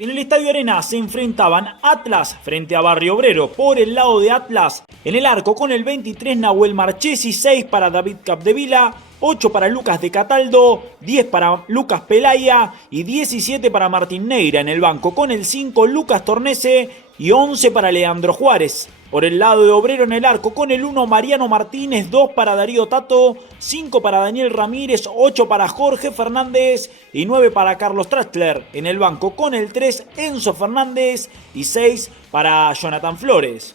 En el Estadio Arena se enfrentaban Atlas frente a Barrio Obrero. Por el lado de Atlas, en el arco con el 23 Nahuel Marchesi, 6 para David Capdevila, 8 para Lucas de Cataldo, 10 para Lucas Pelaya y 17 para Martín Neira. En el banco con el 5 Lucas Tornese y 11 para Leandro Juárez. Por el lado de Obrero en el arco con el 1 Mariano Martínez, 2 para Darío Tato, 5 para Daniel Ramírez, 8 para Jorge Fernández y 9 para Carlos Trachtler. En el banco con el 3 Enzo Fernández y 6 para Jonathan Flores.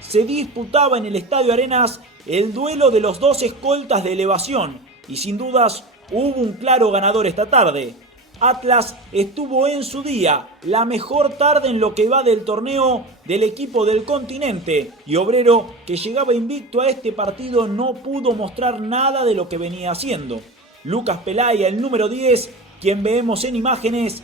Se disputaba en el Estadio Arenas el duelo de los dos escoltas de elevación y sin dudas hubo un claro ganador esta tarde. Atlas estuvo en su día, la mejor tarde en lo que va del torneo del equipo del continente, y Obrero, que llegaba invicto a este partido, no pudo mostrar nada de lo que venía haciendo. Lucas Pelaya, el número 10, quien vemos en imágenes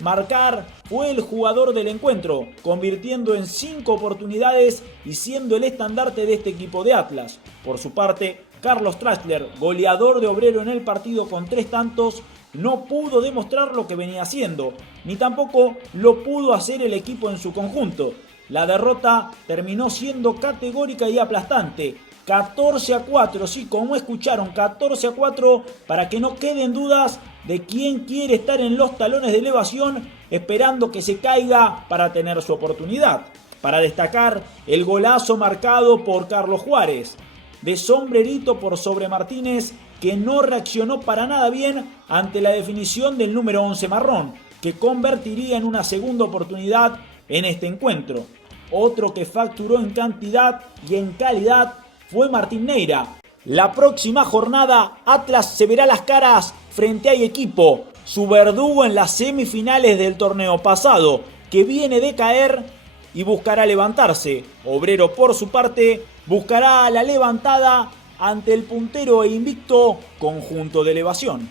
marcar, fue el jugador del encuentro, convirtiendo en 5 oportunidades y siendo el estandarte de este equipo de Atlas. Por su parte, Carlos Trachtler, goleador de Obrero en el partido con 3 tantos, no pudo demostrar lo que venía haciendo, ni tampoco lo pudo hacer el equipo en su conjunto. La derrota terminó siendo categórica y aplastante. 14-4, sí, como escucharon, 14-4, para que no queden dudas de quién quiere estar en los talones de elevación esperando que se caiga para tener su oportunidad. Para destacar el golazo marcado por Carlos Juárez, de sombrerito por sobre Martínez, que no reaccionó para nada bien ante la definición del número 11 marrón, que convertiría en una segunda oportunidad en este encuentro. Otro que facturó en cantidad y en calidad fue Martín Neira. La próxima jornada Atlas se verá las caras frente a Equipo, su verdugo en las semifinales del torneo pasado, que viene de caer y buscará levantarse. Obrero, por su parte, buscará la levantada ante el puntero e invicto conjunto de elevación.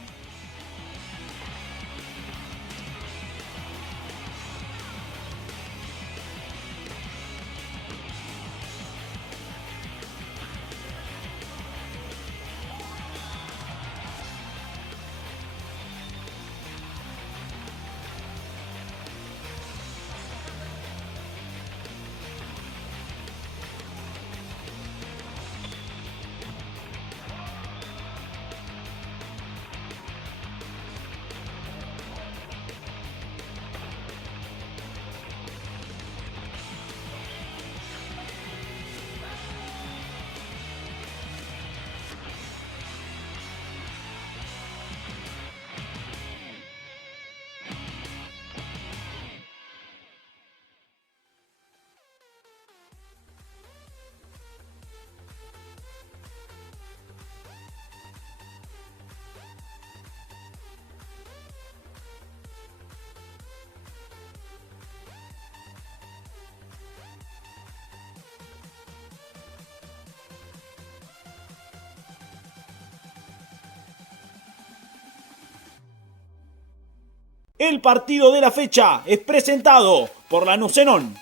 El partido de la fecha es presentado por la Nucenón.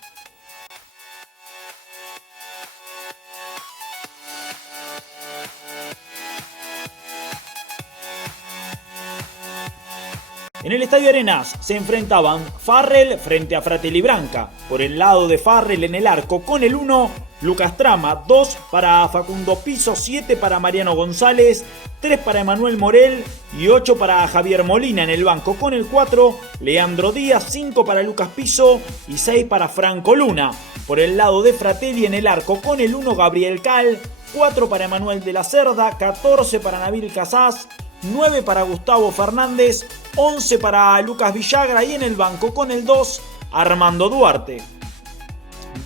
En el Estadio Arenas se enfrentaban Farrell frente a Fratelli Branca. Por el lado de Farrell en el arco con el 1, Lucas Trama, 2 para Facundo Piso, 7 para Mariano González, 3 para Emanuel Morel y 8 para Javier Molina. En el banco con el 4, Leandro Díaz, 5 para Lucas Piso y 6 para Franco Luna. Por el lado de Fratelli en el arco con el 1, Gabriel Cal, 4 para Emanuel de la Cerda, 14 para Nabil Casás, 9 para Gustavo Fernández, 11 para Lucas Villagra y en el banco con el 2, Armando Duarte.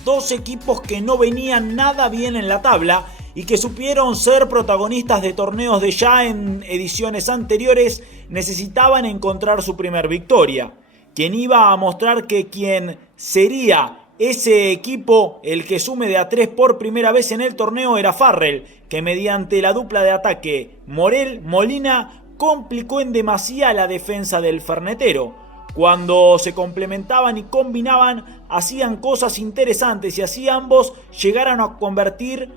Dos equipos que no venían nada bien en la tabla y que supieron ser protagonistas de torneos de ya en ediciones anteriores, necesitaban encontrar su primer victoria. Quien iba a mostrar que quien sería ese equipo, el que sume de a 3 por primera vez en el torneo, era Farrell, que mediante la dupla de ataque Morel-Molina complicó en demasía la defensa del Fernetero. Cuando se complementaban y combinaban, hacían cosas interesantes y así ambos llegaron a convertir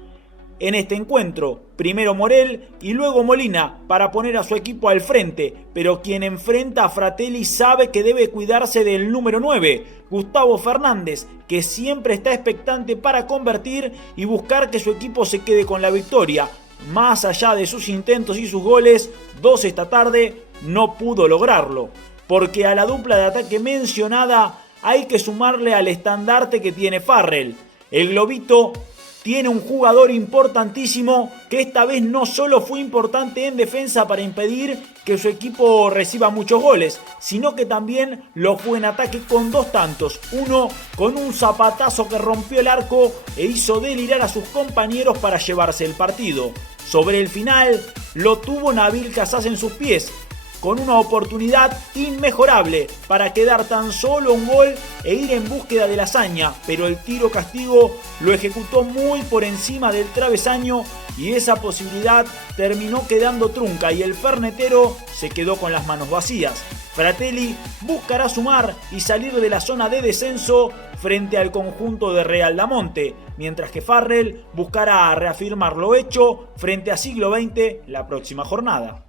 en este encuentro. Primero Morel y luego Molina para poner a su equipo al frente, pero quien enfrenta a Fratelli sabe que debe cuidarse del número 9, Gustavo Fernández, que siempre está expectante para convertir y buscar que su equipo se quede con la victoria. Más allá de sus intentos y sus goles, 2 esta tarde no pudo lograrlo, porque a la dupla de ataque mencionada hay que sumarle al estandarte que tiene Farrell. El Globito tiene un jugador importantísimo que esta vez no solo fue importante en defensa para impedir que su equipo reciba muchos goles, sino que también lo fue en ataque con 2 tantos. Uno con un zapatazo que rompió el arco e hizo delirar a sus compañeros para llevarse el partido. Sobre el final lo tuvo Nabil Casas en sus pies, con una oportunidad inmejorable para quedar tan solo un gol e ir en búsqueda de la hazaña, pero el tiro castigo lo ejecutó muy por encima del travesaño y esa posibilidad terminó quedando trunca y el fernetero se quedó con las manos vacías. Fratelli buscará sumar y salir de la zona de descenso frente al conjunto de Real Damonte, mientras que Farrell buscará reafirmar lo hecho frente a Siglo XX la próxima jornada.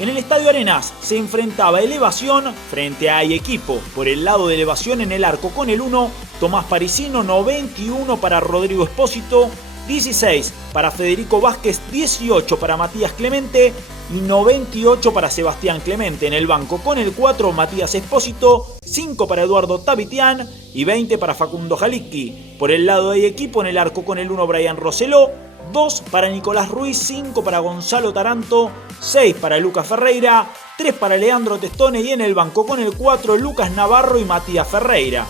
En el Estadio Arenas se enfrentaba Elevación frente a Equipo. Por el lado de Elevación en el arco con el 1, Tomás Parisino, 91 para Rodrigo Espósito, 16 para Federico Vázquez, 18 para Matías Clemente y 98 para Sebastián Clemente. En el banco con el 4, Matías Espósito, 5 para Eduardo Tavitian y 20 para Facundo Jalicki. Por el lado de Equipo en el arco con el 1, Brian Roseló, 2 para Nicolás Ruiz, 5 para Gonzalo Taranto, 6 para Lucas Ferreira, 3 para Leandro Testone y en el banco con el 4 Lucas Navarro y Matías Ferreira.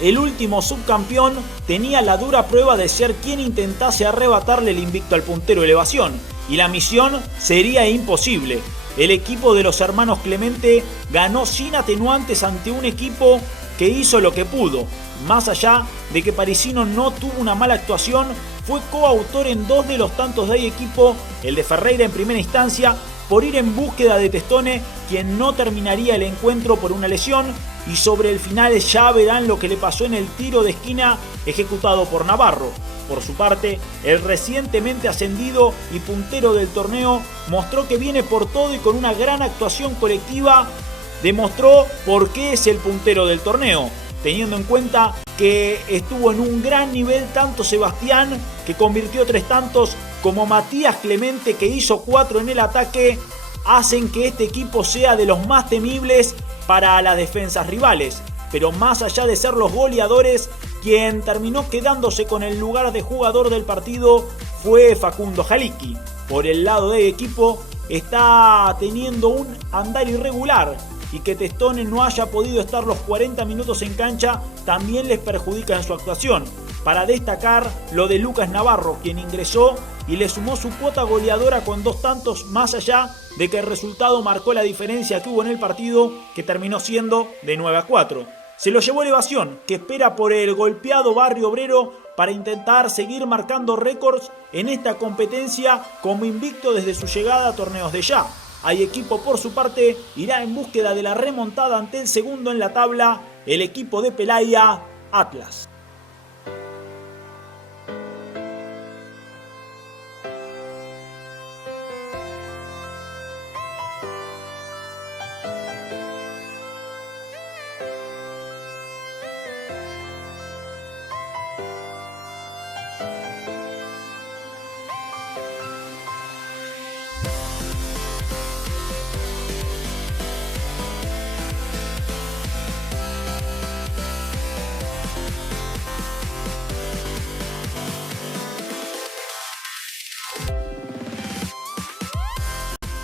El último subcampeón tenía la dura prueba de ser quien intentase arrebatarle el invicto al puntero Elevación, y la misión sería imposible. El equipo de los hermanos Clemente ganó sin atenuantes ante un equipo que hizo lo que pudo. Más allá de que Parisino no tuvo una mala actuación, fue coautor en 2 de los tantos de equipo, el de Ferreira en primera instancia, por ir en búsqueda de Testone, quien no terminaría el encuentro por una lesión, y sobre el final ya verán lo que le pasó en el tiro de esquina ejecutado por Navarro. Por su parte, el recientemente ascendido y puntero del torneo mostró que viene por todo y con una gran actuación colectiva demostró por qué es el puntero del torneo, teniendo en cuenta que estuvo en un gran nivel tanto Sebastián, que convirtió 3 tantos, como Matías Clemente, que hizo 4 en el ataque, hacen que este equipo sea de los más temibles para las defensas rivales. Pero más allá de ser los goleadores, quien terminó quedándose con el lugar de jugador del partido fue Facundo Jalicki. Por el lado de Equipo está teniendo un andar irregular, y que Testone no haya podido estar los 40 minutos en cancha también les perjudica en su actuación. Para destacar lo de Lucas Navarro, quien ingresó y le sumó su cuota goleadora con 2 tantos, más allá de que el resultado marcó la diferencia que hubo en el partido, que terminó siendo de 9-4. Se lo llevó Elevación, que espera por el golpeado Barrio Obrero para intentar seguir marcando récords en esta competencia como invicto desde su llegada a torneos de ya. Hay Equipo por su parte irá en búsqueda de la remontada ante el segundo en la tabla, el equipo de Pelaya, Atlas.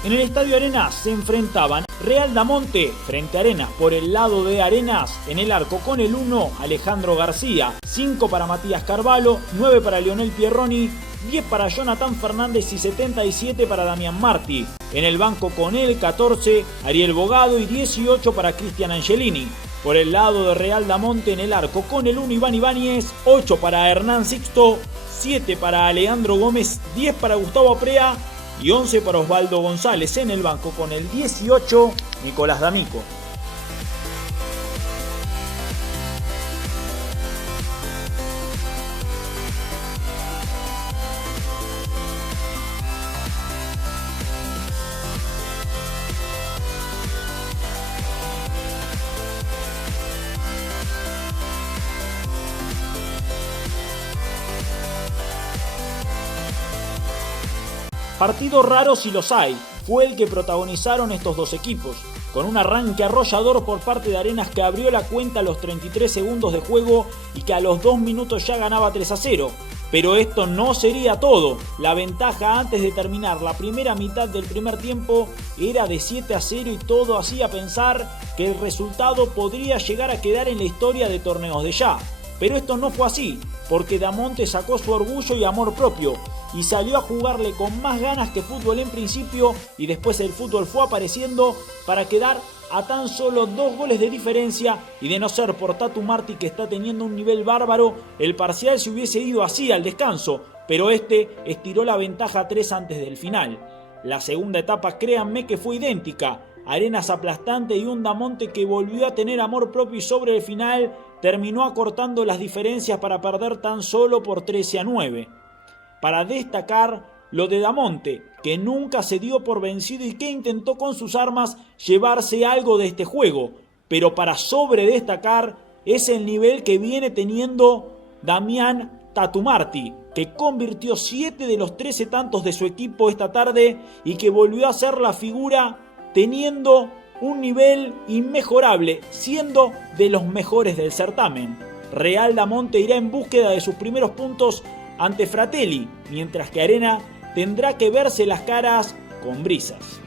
En el Estadio Arenas se enfrentaban Real Damonte frente a Arenas por el lado de Arenas. En el arco con el 1, Alejandro García. 5 para Matías Carvalho, 9 para Lionel Pierroni, 10 para Jonathan Fernández y 77 para Damián Martí. En el banco con el 14, Ariel Bogado y 18 para Cristian Angelini. Por el lado de Real Damonte en el arco con el 1, Iván Ibáñez, 8 para Hernán Sixto, 7 para Alejandro Gómez, 10 para Gustavo Aprea y 11 para Osvaldo González. En el banco con el 18, Nicolás D'Amico. Partidos raros si los hay, fue el que protagonizaron estos dos equipos, con un arranque arrollador por parte de Arenas que abrió la cuenta a los 33 segundos de juego y que a los 2 minutos ya ganaba 3-0. Pero esto no sería todo, la ventaja antes de terminar la primera mitad del primer tiempo era de 7-0 y todo hacía pensar que el resultado podría llegar a quedar en la historia de torneos de ya. Pero esto no fue así, porque Damonte sacó su orgullo y amor propio y salió a jugarle con más ganas que fútbol en principio, y después el fútbol fue apareciendo para quedar a tan solo 2 goles de diferencia, y de no ser por Tatu Martí, que está teniendo un nivel bárbaro, el parcial se hubiese ido así al descanso, pero este estiró la ventaja a 3 antes del final. La segunda etapa, créanme que fue idéntica, Arenas aplastante y un Damonte que volvió a tener amor propio y sobre el final terminó acortando las diferencias para perder tan solo por 13-9. Para destacar lo de Damonte, que nunca se dio por vencido y que intentó con sus armas llevarse algo de este juego, pero para sobredestacar es el nivel que viene teniendo Damián Tatu Martí, que convirtió 7 de los 13 tantos de su equipo esta tarde y que volvió a ser la figura teniendo un nivel inmejorable, siendo de los mejores del certamen. Real Damonte irá en búsqueda de sus primeros puntos ante Fratelli, mientras que Arena tendrá que verse las caras con Brisas.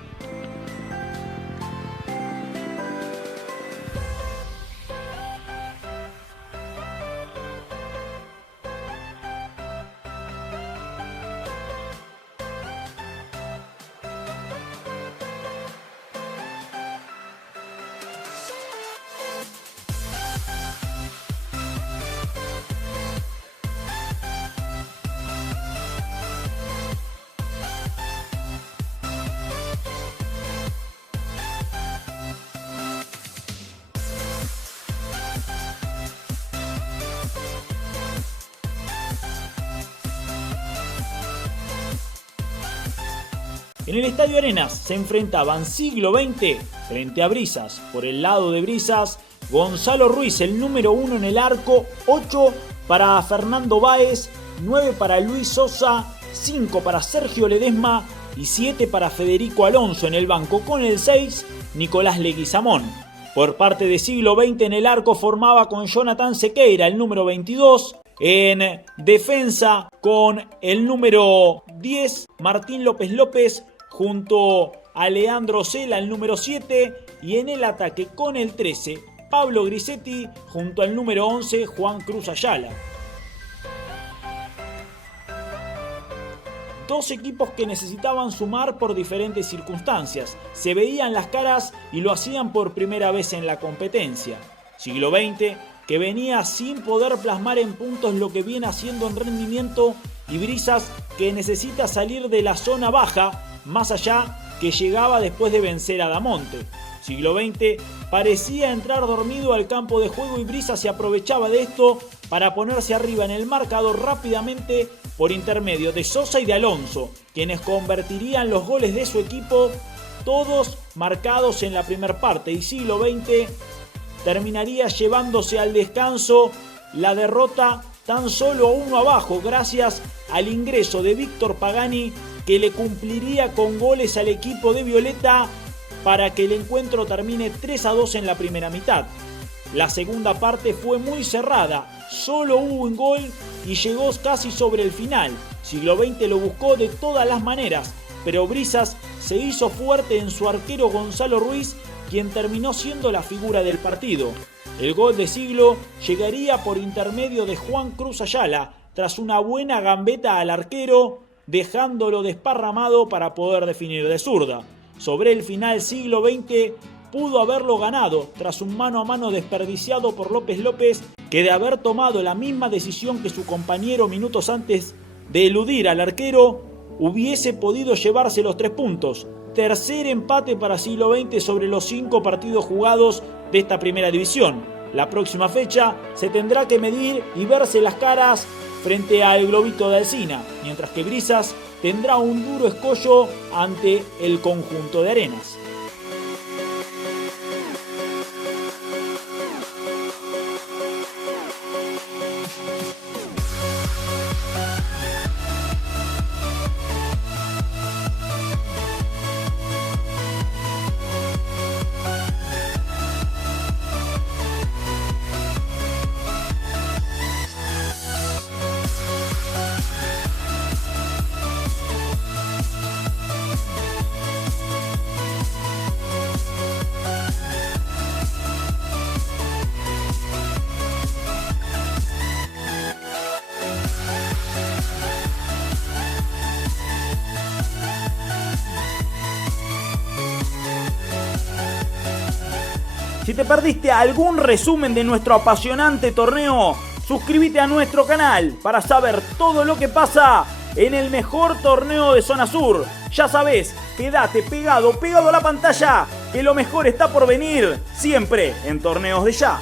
En el Estadio Arenas se enfrentaban Siglo XX frente a Brisas. Por el lado de Brisas, Gonzalo Ruiz, el número 1 en el arco, 8 para Fernando Báez, 9 para Luis Sosa, 5 para Sergio Ledesma y 7 para Federico Alonso. En el banco con el 6, Nicolás Leguizamón. Por parte de Siglo XX en el arco formaba con Jonathan Sequeira, el número 22. En defensa con el número 10, Martín López López, junto a Leandro Cela, el número 7, y en el ataque con el 13, Pablo Grisetti, junto al número 11, Juan Cruz Ayala. Dos equipos que necesitaban sumar por diferentes circunstancias, se veían las caras y lo hacían por primera vez en la competencia. Siglo XX, que venía sin poder plasmar en puntos lo que viene haciendo en rendimiento, y Brisas, que necesita salir de la zona baja, más allá que llegaba después de vencer a Damonte. Siglo XX parecía entrar dormido al campo de juego y Brisas se aprovechaba de esto para ponerse arriba en el marcador rápidamente por intermedio de Sosa y de Alonso, quienes convertirían los goles de su equipo, todos marcados en la primera parte, y Siglo XX terminaría llevándose al descanso la derrota tan solo 1 abajo gracias al ingreso de Víctor Pagani, que le cumpliría con goles al equipo de Violeta para que el encuentro termine 3-2 en la primera mitad. La segunda parte fue muy cerrada, solo hubo un gol y llegó casi sobre el final. Siglo XX lo buscó de todas las maneras, pero Brisas se hizo fuerte en su arquero Gonzalo Ruiz, quien terminó siendo la figura del partido. El gol de siglo llegaría por intermedio de Juan Cruz Ayala, tras una buena gambeta al arquero, dejándolo desparramado para poder definir de zurda. Sobre el final siglo XX pudo haberlo ganado tras un mano a mano desperdiciado por López López, que de haber tomado la misma decisión que su compañero minutos antes de eludir al arquero, hubiese podido llevarse los 3 puntos. Tercer empate para siglo XX sobre los 5 partidos jugados de esta primera división. La próxima fecha se tendrá que medir y verse las caras frente al Globito de Alsina, mientras que Brisas tendrá un duro escollo ante el conjunto de Arenas. Si te perdiste algún resumen de nuestro apasionante torneo, suscríbete a nuestro canal para saber todo lo que pasa en el mejor torneo de Zona Sur. Ya sabés, quédate pegado a la pantalla, que lo mejor está por venir, siempre en Torneos de Ya.